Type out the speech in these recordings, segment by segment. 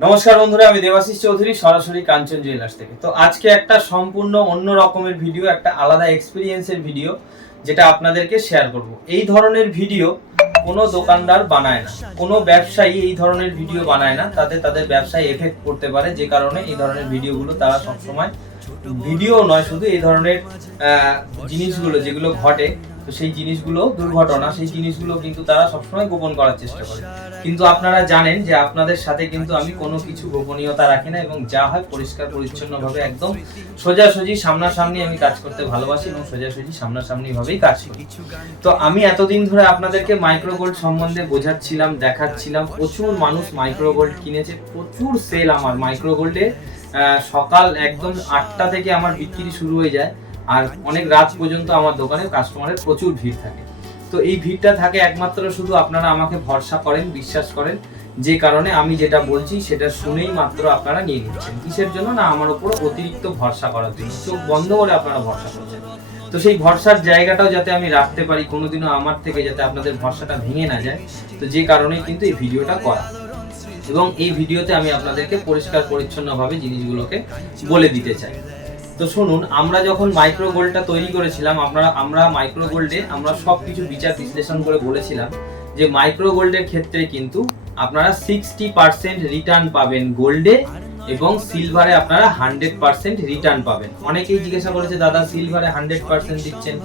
নমস্কার বন্ধুরা, আমি দেবাশিস চৌধুরী, সরাসরি কাঞ্চন জুয়েলার্স থেকে। তো আজকে একটা সম্পূর্ণ অন্য রকমের ভিডিও একটা আলাদা এক্সপিরিয়েন্সের ভিডিও যেটা আপনাদেরকে শেয়ার করব। এই ধরনের ভিডিও কোনো দোকানদার বানায় না। কোনো ব্যবসায়ী এই ধরনের ভিডিও বানায় না। তাতে তাদের ব্যবসায় এফেক্ট করতে পারে, যে কারণে এই ধরনের ভিডিওগুলো তারা সবসময় ভিডিও নয়, শুধু এই ধরনের জিনিসগুলো যেগুলো ঘটে তো সেই জিনিসগুলো দুর্ঘটনা, সেই জিনিসগুলো কিন্তু তারা সবসময় গোপন করার চেষ্টা করে। কিন্তু আপনারা জানেন যে আপনাদের সাথে কিন্তু আমি কোনো কিছু গোপনীয়তা রাখি না এবং যা হয় পরিষ্কার, পরিচ্ছন্নভাবে একদম সোজাসুজি, সামনাসামনি আমি কাজ করতে ভালোবাসি এবং সোজাসুজি সামনাসামনি ভাবেই কাজ করি। তো আমি এতদিন ধরে আপনাদেরকে মাইক্রোগোল্ড সম্বন্ধে বোঝাচ্ছিলাম, দেখাচ্ছিলাম, প্রচুর মানুষ মাইক্রোগোল্ড কিনেছে, প্রচুর সেল আমার মাইক্রোগোল্ডে সকাল একদম আটটা থেকে আমার বিক্রি শুরু হয়ে যায়। আর অনেক রাত পর্যন্ত আমার দোকানে কাস্টমারের প্রচুর ভিড় থাকে। তো এই ভিড়টা থাকে একমাত্র শুধু আপনারা আমাকে ভরসা করেন, বিশ্বাস করেন, যে কারণে আমি যেটা বলছি সেটা শুনেই মাত্র আপনারা নিয়ে নিচ্ছেন। কিসের জন্য? না, আমার উপর অতিরিক্ত ভরসা করার জন্য। চোখ বন্ধ করে আপনারা ভরসা করছেন। তো সেই ভরসার জায়গাটাও যাতে আমি রাখতে পারি, কোনোদিনও আমার থেকে যাতে আপনাদের ভরসাটা ভেঙে না যায়, তো যে কারণেই কিন্তু এই ভিডিওটা করা। এবং এই ভিডিওতে আমি আপনাদেরকে পরিষ্কার, পরিচ্ছন্নভাবে জিনিসগুলোকে বলে দিতে চাই। তো শুনুন, আমরা যখন মাইক্রো গোল্ডটা তৈরি করেছিলাম, আপনারা, আমরা মাইক্রো গোল্ডে আমরা সব কিছু বিচার বিশ্লেষণ করে বলেছিলাম যে মাইক্রো গোল্ডের ক্ষেত্রে কিন্তু আপনারা সিক্সটি পার্সেন্ট রিটার্ন পাবেন গোল্ডে এবং সিলভারে আপনারা হান্ড্রেড পার্সেন্ট রিটার্ন পাবেন। অনেকেই জিজ্ঞাসা করেছে, দাদা সিলভারে হান্ড্রেড পার্সেন্ট দিচ্ছেন?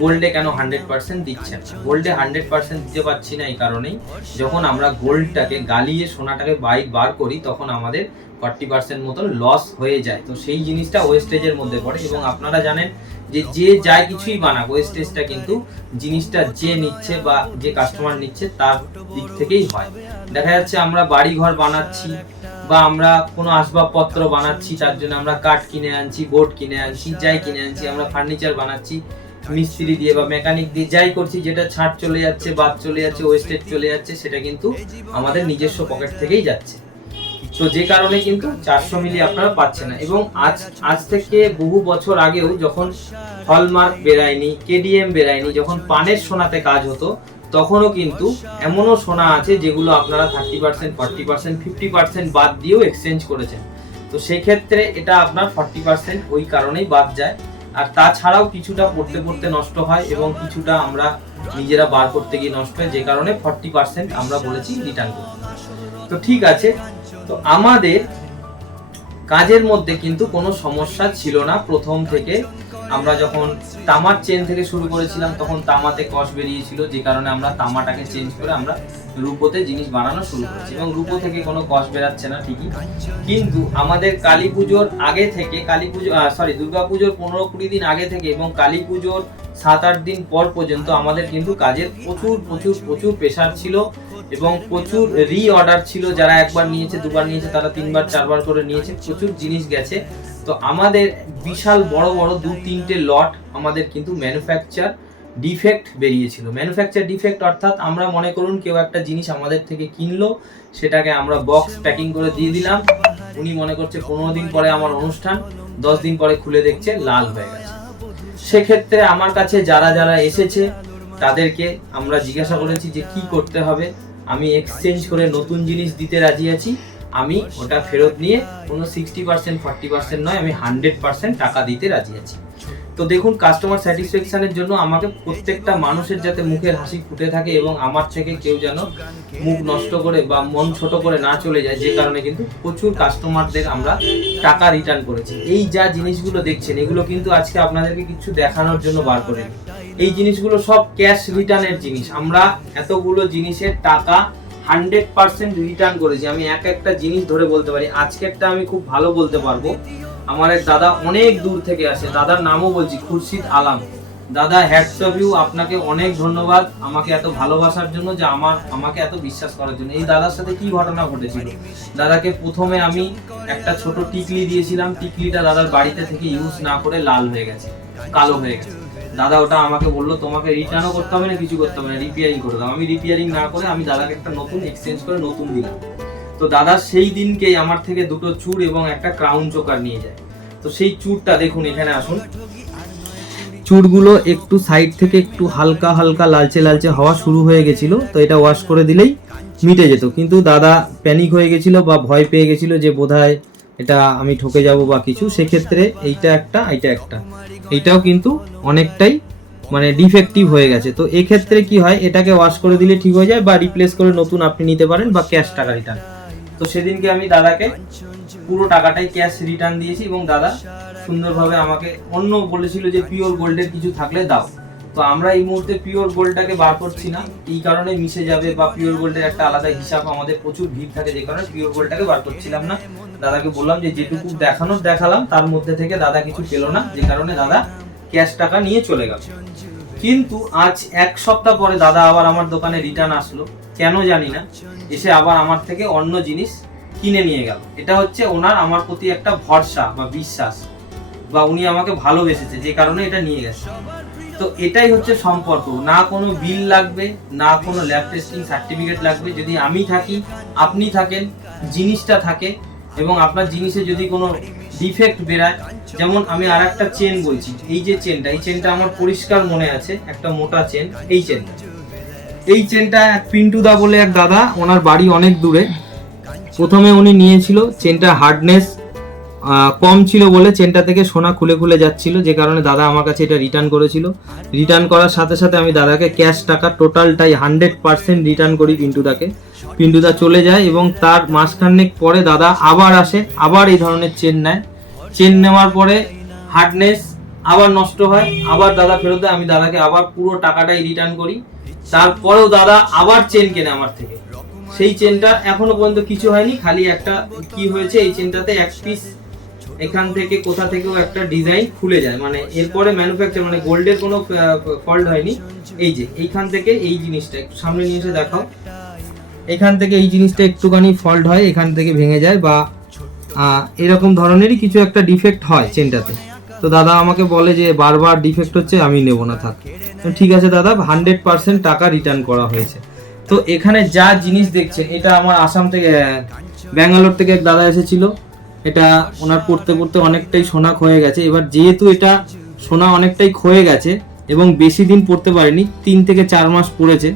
গোল্ডে কেন হান্ড্রেড পার্সেন্ট দিচ্ছেন গোল্ডে হান্ড্রেড পার্সেন্ট দিতে পারছি না এই কারণেই। যখন আমরা গোল্ডটাকে গালিয়ে, সোনাটাকে বাইক বার করি, তখন আমাদের ফর্টি পার্সেন্ট মতন লস হয়ে যায়। তো সেই জিনিসটা ওয়েস্টেজের মধ্যে পড়ে এবং আপনারা জানেন যে যে যা কিছুই বানাক ওয়েস্টেজটা কিন্তু জিনিসটা যে নিচ্ছে বা যে কাস্টমার নিচ্ছে তার দিক থেকেই হয়। দেখা যাচ্ছে আমরা বাড়ি ঘর বানাচ্ছি বা আমরা কোনো আসবাবপত্র বানাচ্ছি, তার জন্য আমরা কাঠ কিনে আনছি বোর্ড কিনে আনছি, যাই কিনে আনছি, আমরা ফার্নিচার বানাচ্ছি, মিস্ত্রি দিয়ে বা মেকানিক দিয়ে যাই করছি, যেটা ছাড় চলে যাচ্ছে বাদ চলে যাচ্ছে ওয়েস্টেজ চলে যাচ্ছে, সেটা কিন্তু আমাদের নিজস্ব পকেট থেকেই যাচ্ছে। তো যে কারণে কিন্তু চারশো মিলি আপনারা পাচ্ছেন না। এবং আজ আজ থেকে বহু বছর আগেও যখন হলমার্ক বেরায়নি, কেডিএম বেরায়নি, যখন পানের সোনাতে কাজ হতো, তখনও কিন্তু এমনও সোনা আছে যেগুলো আপনারা thirty percent, forty percent, fifty percent বাদ দিয়েও এক্সচেঞ্জ করেছেন। তো সেই ক্ষেত্রে এটা আপনার ফর্টি পার্সেন্ট ওই কারণেই বাদ যায়। আর তাছাড়াও কিছুটা পড়তে পড়তে নষ্ট হয় এবং কিছুটা আমরা নিজেরা বার করতে গিয়ে নষ্ট হয়, যে কারণে ফর্টি পার্সেন্ট আমরা বলেছি রিটার্ন করতে। তো ঠিক আছে তো আমাদের কাজের মধ্যে কিন্তু কোনো সমস্যা ছিল না প্রথম থেকে। আমরা যখন তামার চেন থেকে শুরু করেছিলাম, তখন তামাতে কষ বেরিয়েছিল, যে কারণে আমরা তামাটাকে চেঞ্জ করে আমরা রূপোতে জিনিস বানানো শুরু করেছি এবং রূপো থেকে কোনো কষ বেরাচ্ছে না, ঠিকই। কিন্তু আমাদের কালী পুজোর আগে থেকে, কালী পুজো সরি দুর্গা পুজোর পনেরো কুড়ি দিন আগে থেকে এবং কালী পুজোর সাত আট দিন পর পর্যন্ত আমাদের কিন্তু কাজের প্রচুর প্রচুর প্রচুর প্রেশার ছিল। এবং প্রচুর রি অর্ডার ছিল, যারা একবার নিয়েছে, দুবার নিয়েছে, তারা তিনবার, চারবার করে নিয়েছে, প্রচুর জিনিস গেছে। তো আমাদের বিশাল বড় বড় দু তিনটে লট আমাদের কিন্তু ম্যানুফ্যাকচার ডিফেক্ট বেরিয়েছিল। ম্যানুফ্যাকচার ডিফেক্ট অর্থাৎ আমরা মনে করুন কেউ একটা জিনিস আমাদের থেকে কিনলো, সেটাকে আমরা বক্স প্যাকিং করে দিয়ে দিলাম। উনি মনে করছে পনেরো দিন পরে আমার অনুষ্ঠান, দশ দিন পরে খুলে দেখছে লাল হয়ে গেছে। সেক্ষেত্রে আমার কাছে যারা যারা এসেছে, তাদেরকে আমরা জিজ্ঞাসা করেছি যে কি করতে হবে আমি এক্সচেঞ্জ করে নতুন জিনিস দিতে রাজি আছি। আমি ওটা ফেরত নিয়ে কোনো সিক্সটি পার্সেন্ট ফর্টি পার্সেন্ট নয়, আমি হান্ড্রেড পার্সেন্ট টাকা দিতে রাজি আছি। তো দেখুন কাস্টমার স্যাটিসফ্যাকশনের জন্য আমাকে প্রত্যেকটা মানুষের যাতে মুখের হাসি ফুটে থাকে এবং আমার থেকে কেউ যেন মুখ নষ্ট করে বা মন ছোট করে না চলে যায়, যে কারণে কিন্তু প্রচুর কাস্টমারদের আমরা টাকা রিটার্ন করেছি। এই যা জিনিসগুলো দেখছেন, এগুলো কিন্তু আজকে আপনাদেরকে কিছু দেখানোর জন্য বার করে এই জিনিসগুলো সব ক্যাশ রিটার্নের জিনিস। আমরা এতগুলো জিনিসের টাকা হান্ড্রেড পার্সেন্ট রিটার্ন করেছি। আমি এক একটা জিনিস ধরে বলতে পারি। আজকেরটা আমি খুব ভালো বলতে পারব। আমার এক দাদা অনেক দূর থেকে আসে। দাদার নামও বলছি, খুরশিদ আলাম। দাদা হ্যাটস অফ ইউ আপনাকে অনেক ধন্যবাদ আমাকে এত ভালোবাসার জন্য যে আমার, আমাকে এত বিশ্বাস করার জন্য। এই দাদার সাথে কি ঘটনা ঘটেছিল? দাদাকে প্রথমে আমি একটা ছোট টিকলি দিয়েছিলাম। টিকলিটা দাদার বাড়িতে থেকে ইউজ না করে লাল হয়ে গেছে, কালো হয়ে গেছে। দাদা ওটা আমাকে বলল, তোমাকে রিটার্নও করতে হবে না, কিছু করতে হবে না রিপেয়ারিং করে দাও। আমি রিপেয়ারিং না করে আমি দাদাকে একটা নতুন এক্সচেঞ্জ করে নতুন দিলাম। তো দাদা সেই দিনকেই আমার থেকে দুটো চুর এবং একটা ক্রাউন চোকার নিয়ে যায়। তো সেই চুরটা দেখুন, এখানে আসুন। চুরগুলো একটু সাইড থেকে একটু হালকা হালকা লালচে লালচে হওয়া শুরু হয়ে গেছিল, তো এটা ওয়াশ করে দিলেই মিটে যেত। কিন্তু দাদা প্যানিক হয়ে গেছিল বা ভয় পেয়ে গেছিল যে বোধহয় এটা আমি ঠকে যাব বা কিছু, সেক্ষেত্রে এইটা একটা এইটা একটা। এইটাও কিন্তু অনেকটাই মানে ডিফেক্টিভ হয়ে গেছে। তো এক্ষেত্রে কি হয়, এটাকে ওয়াশ করে দিলে ঠিক হয়ে যায় বা রিপ্লেস করে নতুন আপনি নিতে পারেন বা ক্যাশ টাকা রিটার্ন তো সেদিনকে আমি দাদাকে পুরো টাকাটাই ক্যাশ রিটার্ন দিয়েছি এবং দাদা সুন্দরভাবে আমাকে অন্য বলেছিল যে পিওর গোল্ডের কিছু থাকলে দাও। তো আমরা এই মুহূর্তে পিওর গোল্ডটাকে বার করছি না। এই কারণে মিশে যাবে বা পিওর গোল্ডের একটা আলাদা হিসাব আমাদের প্রচুর ভিড় থাকে যে কারণে পিওর গোল্ডটাকে বার করছিলাম না। দাদাকে বললাম যে যেটুকু দেখানোর দেখালাম, তার মধ্যে থেকে দাদা কিছু পেল না, যে কারণে দাদা ক্যাশ টাকা নিয়ে চলে গেল। কিন্তু আজ এক সপ্তাহ পরে দাদা আবার আমার দোকানে রিটার্ন আসলো। কেন জানি না, এসে আবার আমার থেকে অন্য জিনিস কিনে নিয়ে গেল। এটা হচ্ছে ওনার আমার প্রতি একটা ভরসা বা বিশ্বাস, বা উনি আমাকে ভালোবেসেছে, যে কারণে এটা নিয়ে গেছে। তো এটাই হচ্ছে সম্পর্ক। না কোনো বিল লাগবে, না কোনো ল্যাব টেস্টিং সার্টিফিকেট লাগবে। যদি আমি থাকি, আপনি থাকেন, জিনিসটা থাকে এবং আপনার জিনিসে যদি কোনো ডিফেক্ট বেরায়, যেমন আমি আর একটা চেন বলছি, এই যে চেনটা এই চেনটা আমার পরিষ্কার মনে আছে, একটা মোটা চেন এই চেনটা এই চেনটা এক পিন্টু দা বলে এক দাদা, ওনার বাড়ি অনেক দূরে। প্রথমে উনি নিয়েছিল চেনটা হার্ডনেস কম ছিল বলে চেনটা থেকে সোনা খুলে খুলে যাচ্ছিল, যে কারণে দাদা আমার কাছে এটা রিটার্ন করেছিল। রিটার্ন করার সাথে সাথে আমি দাদাকে ক্যাশ টাকা টোটালটাই হান্ড্রেড পার্সেন্ট রিটার্ন করি পিন্টুদাকে। পিন্টুদা চলে যায় এবং তার মাসখানেক পরে দাদা আবার আসে, আবার এই ধরনের চেন নেয়। চেন নেওয়ার পরে হার্ডনেস আবার নষ্ট হয়, আবার দাদা ফেরত দেয়, আমি দাদাকে আবার পুরো টাকাটাই রিটার্ন করি। তারপরেও দাদা আবার চেন কেনে আমার থেকে। সেই চেনটা এখনও পর্যন্ত কিছু হয়নি, খালি একটা কি হয়েছে, এই চেনটাতে এক পিস এখান থেকে কোথা থেকেও একটা ডিজাইন খুলে যায়। মানে এরপরে ম্যানুফ্যাকচার মানে গোল্ডের কোনো ফল্ট হয়নি। এই যে, এইখান থেকে এই জিনিসটা একটু সামনে নিয়ে এসে দেখাও। এখান থেকে এই জিনিসটা একটুখানি ফল্ট হয়, এখান থেকে ভেঙে যায় বা এরকম ধরনেরই কিছু একটা ডিফেক্ট হয় চেনটাতে তো দাদা আমাকে বলে যে বারবার ডিফেক্ট হচ্ছে, আমি নেব না, থাক। ঠিক আছে দাদা হান্ড্রেড পার্সেন্ট টাকা রিটার্ন করা হয়েছে। তো এখানে যা জিনিস দেখছেন, এটা আমার আসাম থেকে ব্যাঙ্গালোর থেকে এক দাদা এসেছিল। এটা ওনার পড়তে পড়তে অনেকটাই সোনা ক্ষয়ে গেছে। এবার যেহেতু এটা সোনা অনেকটাই ক্ষয়ে গেছে এবং বেশি দিন পড়তে পারেনি, তিন থেকে চার মাস পড়েছে,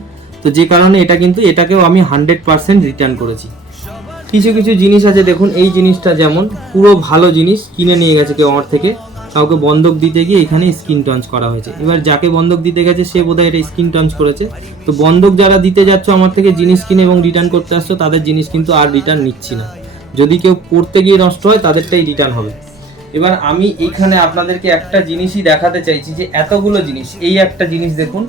তো যে কারণে এটা কিন্তু এটাকেও আমি হান্ড্রেড পার্সেন্ট রিটার্ন করেছি। কিছু কিছু জিনিস আছে, দেখুন, এই জিনিসটা যেমন, পুরো ভালো জিনিস কিনে নিয়ে গেছে কেউ আমার থেকে। কাউকে বন্ধক দিতে গিয়ে এখানে স্ক্রিন টঞ্চ করা হয়েছে। এবার যাকে বন্ধক দিতে গেছে, সে বোধহয় এটা স্ক্রিন টঞ্চ করেছে। তো বন্ধক যারা দিতে যাচ্ছ আমার থেকে জিনিস কিনে এবং রিটার্ন করতে আসছো, তাদের জিনিস কিন্তু আর রিটার্ন নিচ্ছি না। যদি কেউ পড়তে গিয়ে নষ্ট হয়, তাদেরটাই রিটার্ন হবে। এবার আমি এখানে আপনাদেরকে একটা জিনিসই দেখাতে চাইছি যে, এতগুলো জিনিস, এই একটা জিনিস দেখুন,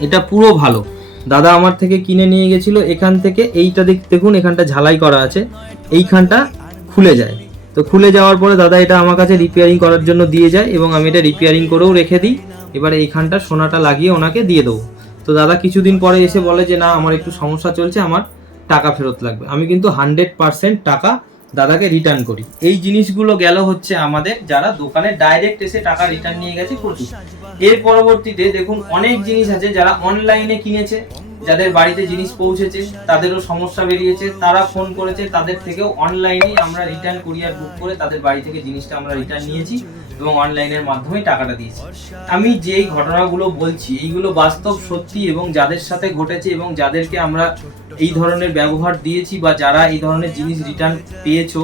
এটা পুরো ভালো। দাদা আমার থেকে কিনে নিয়ে গেছিল, এখান থেকে এইটা দেখ- দেখুন, এখানটা ঝালাই করা আছে, এইখানটা খুলে যায়। তো খুলে যাওয়ার পরে দাদা এটা আমার কাছে রিপেয়ারিং করার জন্য দিয়ে যায় এবং আমি এটা রিপেয়ারিং করেও রেখে দিই। এবারে এইখানটা সোনাটা লাগিয়ে ওনাকে দিয়ে দেবো। তো দাদা কিছুদিন পরে এসে বলে যে, না, আমার একটু সমস্যা চলছে, আমার টাকা ফেরত লাগবে। আমি কিন্তু হান্ড্রেড পার্সেন্ট টাকা দাদাকে রিটার্ন করি। এই জিনিসগুলো গেল হচ্ছে আমাদের যারা দোকানে ডাইরেক্ট এসে টাকা রিটার্ন নিয়ে গেছে প্রচুর। এর পরবর্তীতে দেখুন অনেক জিনিস আছে যারা অনলাইনে কিনেছে, যাদের বাড়িতে জিনিস পৌঁছেছে, তাদেরও সমস্যা বেরিয়েছে, তারা ফোন করেছে, তাদের থেকেও অনলাইনে আমরা রিটার্ন কুরিয়ার বুক করে তাদের বাড়ি থেকে জিনিসটা আমরা রিটার্ন নিয়েছি। এবং অনলাইনের মাধ্যমে টাকাটা দিয়েছি। আমি যেই ঘটনাগুলো বলছি, এইগুলো বাস্তব, সত্যি এবং যাদের সাথে ঘটেছে এবং যাদেরকে আমরা এই ধরনের ব্যবহার দিয়েছি বা যারা এই ধরনের জিনিস রিটার্ন পেয়েছ,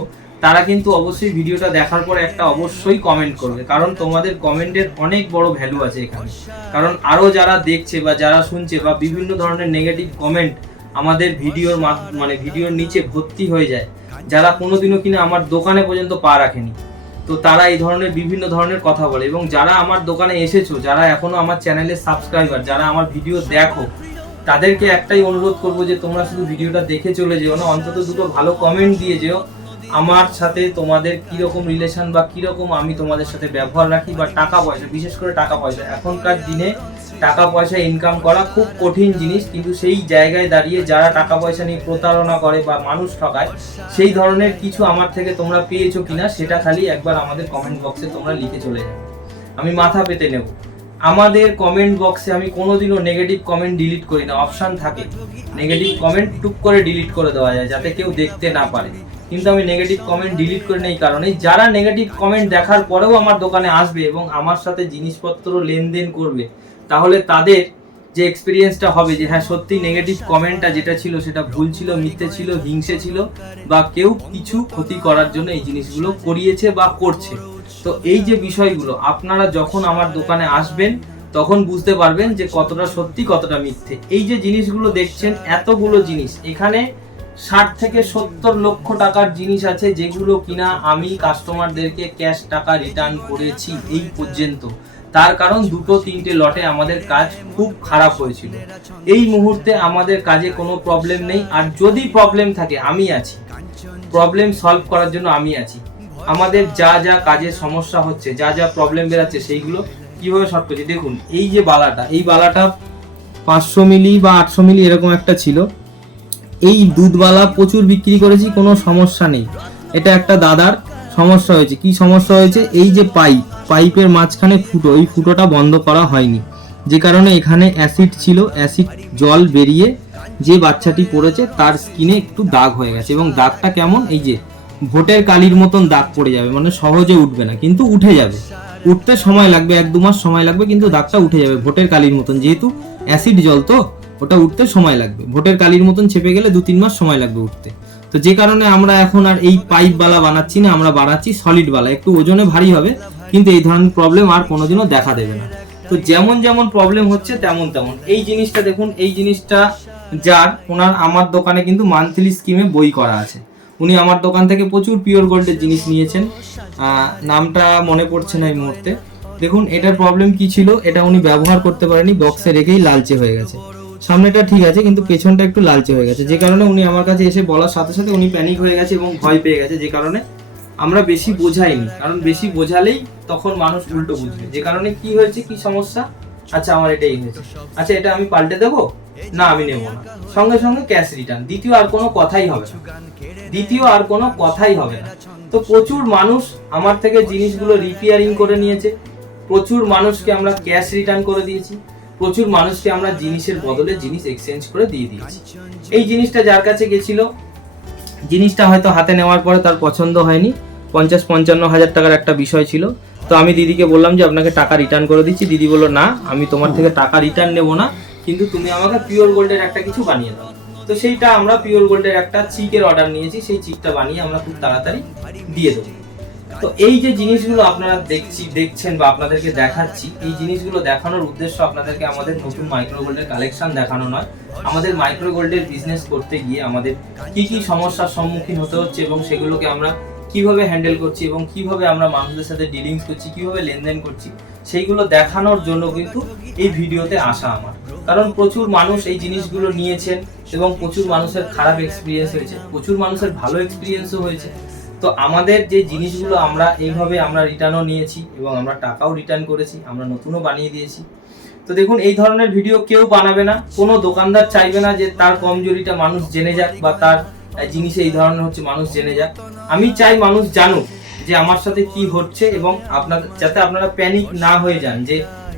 তারা কিন্তু অবশ্যই ভিডিওটা দেখার পর একটা অবশ্যই কমেন্ট করবে। কারণ তোমাদের কমেন্টের অনেক বড় ভ্যালু আছে এখানে। কারণ আরও যারা দেখছে বা যারা শুনছে বা বিভিন্ন ধরনের নেগেটিভ কমেন্ট আমাদের ভিডিওর মানে ভিডিওর নিচে ভর্তি হয়ে যায়, যারা কোনোদিনও কিনা আমার দোকানে পর্যন্ত পা রাখেনি। তো তারা এই ধরনের বিভিন্ন ধরনের কথা বলে। এবং যারা আমার দোকানে এসেছ, যারা এখনও আমার চ্যানেলের সাবস্ক্রাইবার যারা আমার ভিডিও দেখো, তাদেরকে একটাই অনুরোধ করব যে তোমরা শুধু ভিডিওটা দেখে চলে যেও না, অন্তত দুটো ভালো কমেন্ট দিয়ে যেও। আমার সাথে তোমাদের কীরকম রিলেশন বা কীরকম আমি তোমাদের সাথে ব্যবহার রাখি বা টাকা পয়সা, বিশেষ করে টাকা পয়সা। এখনকার দিনে টাকা পয়সা ইনকাম করা খুব কঠিন জিনিস, কিন্তু সেই জায়গায় দাঁড়িয়ে যারা টাকা পয়সা নিয়ে প্রতারণা করে বা মানুষ ঠকায়, সেই ধরনের কিছু আমার থেকে তোমরা পেয়েছ কিনা, সেটা খালি একবার আমাদের কমেন্ট বক্সে তোমরা লিখে চলে যাবে আমি মাথা পেতে নেব। আমাদের কমেন্ট বক্সে আমি কোনোদিনও নেগেটিভ কমেন্ট ডিলিট করি না অপশান থাকে। নেগেটিভ কমেন্ট টুক করে ডিলিট করে দেওয়া যায়, যাতে কেউ দেখতে না পারে। কিন্তু আমি নেগেটিভ কমেন্ট ডিলিট করে নেই কারণে যারা নেগেটিভ কমেন্ট দেখার পরেও আমার দোকানে আসবে এবং আমার সাথে জিনিসপত্র লেনদেন করবে তাহলে তাদের যে এক্সপিরিয়েন্সটা হবে যে হ্যাঁ সত্যি নেগেটিভ কমেন্টটা যেটা ছিল সেটা ভুল ছিল, মিথ্যে ছিল, হিংসে ছিল বা কেউ কিছু ক্ষতি করার জন্য এই জিনিসগুলো করিয়েছে বা করছে। তো এই যে বিষয়গুলো, আপনারা যখন আমার দোকানে আসবেন, তখন বুঝতে পারবেন যে কতটা সত্যি, কতটা মিথ্যে। এই যে জিনিসগুলো দেখছেন, এতগুলো জিনিস, এখানে ষাট থেকে সত্তর লক্ষ টাকার জিনিস আছে যেগুলো কিনা আমি কাস্টমারদেরকে ক্যাশ টাকা রিটার্ন করেছি এই পর্যন্ত। তার কারণ দুটো তিনটে লটে আমাদের কাজ খুব খারাপ হয়েছিল। এই মুহূর্তে আমাদের কাজে কোনো প্রবলেম নেই, আর যদি প্রবলেম থাকে, আমি আছি। প্রবলেম সলভ করার জন্য আমি আছি। আমাদের যা যা কাজের সমস্যা হচ্ছে, যা যা প্রবলেম বেরাচ্ছে, সেইগুলো কীভাবে সলভ করছি? দেখুন, এই যে বালাটা, এই বালাটা পাঁচশো মিলি বা আটশো মিলি এরকম একটা ছিল। এই দুধবালা প্রচুর বিক্রি করেছি, কোনো সমস্যা নেই। এটা একটা দাদার সমস্যা হয়েছে। কি সমস্যা হয়েছে? এই যে পাইপ, পাইপের মাঝখানে ফুটো, এই ফুটোটা বন্ধ করা হয়নি। যে কারণে এখানে অ্যাসিড ছিল, অ্যাসিড জল বেরিয়ে যে বাচ্চাটি পড়েছে তার স্কিনে একটু দাগ হয়ে গেছে। এবং দাগটা কেমন? এই যে ভোটের কালির মতন দাগ পড়ে যাবে মানে সহজে উঠবে না, কিন্তু উঠে যাবে। উঠতে সময় লাগবে, এক দু মাস সময় লাগবে, কিন্তু দাগটা উঠে যাবে ভোটের কালির মতন। যেহেতু অ্যাসিড জল তো, ওটা উঠতে সময় লাগবে। ভোটের কালির মতন চেপে গেলে দু তিন মাস সময় লাগবে উঠতে। তো যে কারণে আমরা এখন আর এই পাইপ বালা বানাচ্ছি না, আমরা বানাচ্ছি সলিড বালা। একটু ওজনে ভারী হবে, কিন্তু এই ধরনের প্রবলেম আর কোনোদিনও দেখা দেবে না। তো যেমন যেমন প্রবলেম হচ্ছে, তেমন তেমন। এই জিনিসটা দেখুন, এই জিনিসটা যার, ওনার আমার দোকানে কিন্তু মান্থলি স্কিমে বই করা আছে। উনি আমার দোকান থেকে প্রচুর পিওর গোল্ডের জিনিস নিয়েছেন। নামটা মনে পড়ছে না এই মুহূর্তে। দেখুন, এটার প্রবলেম কি ছিল? এটা উনি ব্যবহার করতে পারেনি বক্সে রেখেই লালচে হয়ে গেছে। সামনেটা ঠিক আছে, কিন্তু পেছনটা একটু লালচে হয়ে গেছে। যে কারণে উনি আমার কাছে এসে বলার সাথে সাথে উনি প্যানিক হয়ে গেছে এবং ভয় পেয়ে গেছে, যে কারণে আমরা বেশি বোঝাইনি। কারণ বেশি বোঝালেই তখন মানুষ উল্টো বুঝবে। যে কারণে কি হয়েছে, কি সমস্যা? আচ্ছা আমার এটাই হয়েছে। আচ্ছা এটা আমি পাল্টে দেবো? না, আমি নেব না। সঙ্গে সঙ্গে ক্যাশ রিটার্ন দ্বিতীয় আর কোনো কথাই হবে না। দ্বিতীয় আর কোনো কথাই হবে না। তো প্রচুর মানুষ আমার থেকে জিনিসগুলো রিপেয়ারিং করে নিয়েছে। প্রচুর মানুষকে আমরা ক্যাশ রিটার্ন করে দিয়েছি। প্রচুর মানুষকে আমরা জিনিসের বদলে জিনিস এক্সচেঞ্জ করে দিয়ে দিয়েছি। এই জিনিসটা যার কাছে গেছিল, জিনিসটা হয়তো হাতে নেওয়ার পরে তার পছন্দ হয়নি। পঞ্চাশ পঞ্চান্ন হাজার টাকার একটা বিষয় ছিল। তো আমি দিদিকে বললাম যে, আপনাকে টাকা রিটার্ন করে দিচ্ছি। দিদি বলল, না, আমি তোমার থেকে টাকা রিটার্ন নেব না, কিন্তু তুমি আমাকে পিওর গোল্ডের একটা কিছু বানিয়ে দাও। তো সেইটা আমরা পিওর গোল্ডের একটা চিকের অর্ডার নিয়েছি। সেই চিকটা বানিয়ে আমরা খুব তাড়াতাড়ি দিয়ে দেবো। তো এই যে জিনিসগুলো আপনারা দেখছি, দেখছেন বা আপনাদেরকে দেখাচ্ছি, এই জিনিসগুলো দেখানোর উদ্দেশ্য আপনাদেরকে আমাদের নতুন মাইক্রো গোল্ডের কালেকশন দেখানো নয়। আমাদের মাইক্রো গোল্ডের বিজনেস করতে গিয়ে আমাদের কি কি সমস্যার সম্মুখীন হতে হচ্ছে এবং সেগুলোকে আমরা কীভাবে হ্যান্ডেল করছি এবং কীভাবে আমরা মানুষদের সাথে ডিলিংস করছি, কীভাবে লেনদেন করছি, সেইগুলো দেখানোর জন্য কিন্তু এই ভিডিওতে আসা আমার। কারণ প্রচুর মানুষ এই জিনিসগুলো নিয়েছেন এবং প্রচুর মানুষের খারাপ এক্সপিরিয়েন্স হয়েছে, প্রচুর মানুষের ভালো এক্সপিরিয়েন্সও হয়েছে। তো আমাদের যে জিনিসগুলো আমরা এইভাবে আমরা রিটার্নও নিয়েছি এবং আমরা টাকাও রিটার্ন করেছি, আমরা নতুনও বানিয়ে দিয়েছি। তো দেখুন, এই ধরনের ভিডিও কেউ বানাবে না। কোনো দোকানদার চাইবে না যে তার কমজোরিটা মানুষ জেনে যাক বা তার জিনিসে এই ধরনের হচ্ছে মানুষ জেনে যাক। আমি চাই মানুষ জানুক যে আমার সাথে কি হচ্ছে এবং আপনাদের যাতে আপনারা প্যানিক না হয়ে যান যে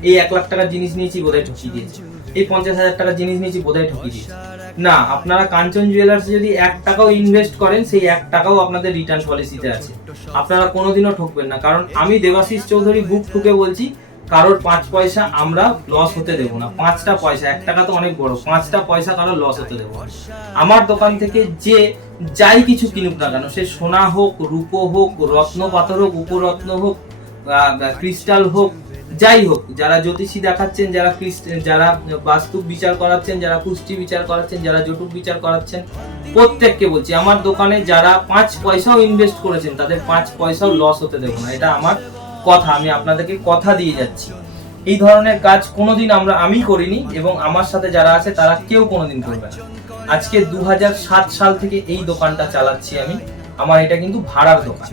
এই এক লাখ টাকার জিনিস নিয়েছি, বোধহয় ঠকিয়ে দিয়েছে। এই পঞ্চাশ হাজার টাকার জিনিস নিয়েছি, বোধহয় ঠকিয়ে দিয়েছে। না, আপনারা কাঞ্চন জুয়েলার্স যদি এক টাকাও ইনভেস্ট করেন, সেই এক টাকাও আপনাদের রিটার্ন পলিসিতে আছে। আপনারা কোনোদিনও ঠকবেন না, কারণ আমি দেবাশিস চৌধুরী বুক ঠুকে বলছি, কারোর পাঁচ পয়সা আমরা লস হতে দেবো না। পাঁচটা পয়সা, এক টাকা তো অনেক বড়, পাঁচটা পয়সা কারোর লস হতে দেবো আমার দোকান থেকে যে যাই কিছু কিনুক না কেন, সে সোনা হোক, রূপো হোক রত্ন পাথর হোক উপরত্ন হোক ক্রিস্টাল হোক যাই হোক, যারা জ্যোতিষী দেখাচ্ছেন, যারা যারা বাস্তু বিচার করাচ্ছেন, যারা কুষ্টি বিচার করাচ্ছেন, যারা জটুক বিচার করাচ্ছেন, প্রত্যেককে বলছি, আমার দোকানে যারা পাঁচ পয়সাও ইনভেস্ট করেছেন, তাদের পাঁচ পয়সাও লস হতে দেবো না। এটা আমার কথা, আমি আপনাদেরকে কথা দিয়ে যাচ্ছি। এই ধরনের কাজ কোনোদিন আমরা, আমি করিনি এবং আমার সাথে যারা আছে, তারা কেউ কোনোদিন করবে না। আজকে দু হাজার সাত সাল থেকে এই দোকানটা চালাচ্ছি আমি। আমার এটা কিন্তু ভাড়ার দোকান।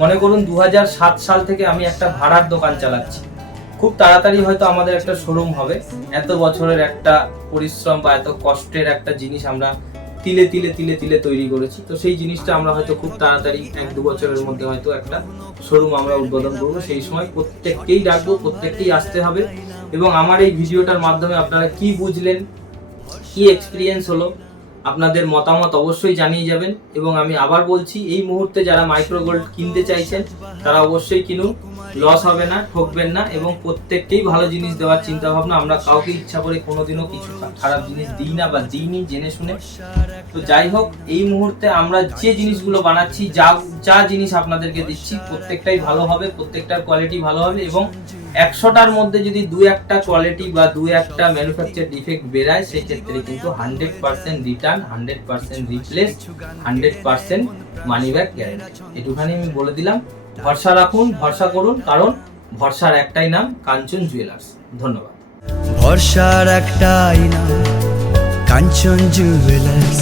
মনে করুন দু হাজার সাত সাল থেকে আমি একটা ভাড়ার দোকান চালাচ্ছি। খুব তাড়াতাড়ি হয়তো আমাদের একটা শোরুম হবে। এত বছরের একটা পরিশ্রম বা এত কষ্টের একটা জিনিস আমরা তিলে তিলে তিলে তিলে তৈরি করেছি। তো সেই জিনিসটা আমরা হয়তো খুব তাড়াতাড়ি এক দু বছরের মধ্যে হয়তো একটা শোরুম আমরা উদ্বোধন করব। সেই সময় প্রত্যেককেই ডাকবো, প্রত্যেককেই আসতে হবে। এবং আমার এই ভিডিওটার মাধ্যমে আপনারা কি বুঝলেন, কি এক্সপিরিয়েন্স হলো, আপনাদের মতামত অবশ্যই জানিয়ে যাবেন। এবং আমি আবার বলছি, এই মুহূর্তে যারা মাইক্রো গোল্ড কিনতে চাইছেন, তারা অবশ্যই কিনুন। লস হবে না, ঠকবেন না এবং প্রত্যেককেই ভালো জিনিস দেওয়ার চিন্তা ভাবনা আমরা কাউকে ইচ্ছা করে কোনোদিনও কিছু খারাপ জিনিস দিই না বা দিইনি জেনে শুনে। তো যাই হোক, এই মুহূর্তে আমরা যে জিনিসগুলো বানাচ্ছি, যা যা জিনিস আপনাদেরকে দিচ্ছি, প্রত্যেকটাই ভালো হবে, প্রত্যেকটার কোয়ালিটি ভালো হবে এবং একশোটার মধ্যে যদি দু একটা কোয়ালিটি বা দু একটা ম্যানুফ্যাকচার ডিফেক্ট বেরায় সেক্ষেত্রে কিন্তু hundred percent return hundred percent replace hundred percent money back guarantee এটুখানি আমি বলে দিলাম। ভরসা রাখুন, ভরসা করুন, কারণ ভরসার একটাই নাম কাঞ্চন জুয়েলার্স ধন্যবাদ। ভরসার একটাই নাম কাঞ্চন জুয়েলার্স